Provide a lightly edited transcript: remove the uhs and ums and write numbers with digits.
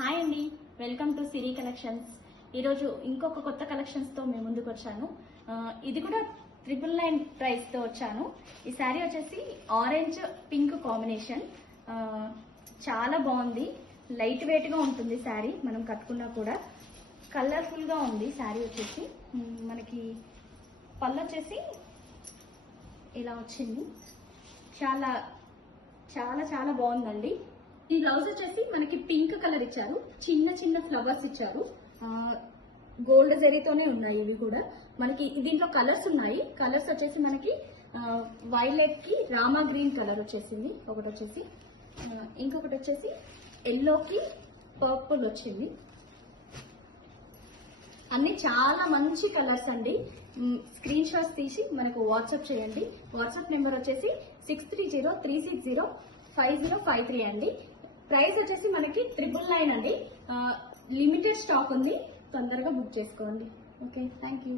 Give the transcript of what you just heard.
Hi అండి, welcome to Siri collections. ఈరోజు ఇంకొక కొత్త కలెక్షన్స్తో మేము ముందుకు వచ్చాను. ఇది కూడా 999 ప్రైస్తో వచ్చాను. ఈ శారీ వచ్చేసి ఆరెంజ్ పింక్ కాంబినేషన్. చాలా బాగుంది, లైట్ వెయిట్గా ఉంటుంది శారీ. మనం కట్టుకున్నా కూడా కలర్ఫుల్గా ఉంది శారీ వచ్చేసి. మనకి పళ్ళు వచ్చేసి ఇలా వచ్చింది. చాలా చాలా చాలా బాగుందండి. ఈ బ్లౌజ్ వచ్చేసి మనకి పింక్ కలర్ ఇచ్చారు, చిన్న చిన్న ఫ్లవర్స్ ఇచ్చారు. గోల్డ్ జరీతోనే ఉన్నాయి ఇవి కూడా. మనకి దీంట్లో కలర్స్ ఉన్నాయి. కలర్స్ వచ్చేసి మనకి వైలెట్ కి రామా గ్రీన్ కలర్ వచ్చేసింది ఒకటి వచ్చేసి, ఇంకొకటి వచ్చేసి ఎల్లోకి పర్పుల్ వచ్చింది. అన్ని చాలా మంచి కలర్స్ అండి. స్క్రీన్ షాట్స్ తీసి మనకు వాట్సాప్ చేయండి. వాట్సాప్ నెంబర్ వచ్చేసి 6303605053 అండి. ప్రైస్ వచ్చేసి మనకి 999 అండి. లిమిటెడ్ స్టాక్ ఉంది, తొందరగా బుక్ చేసుకోండి. Okay, thank you.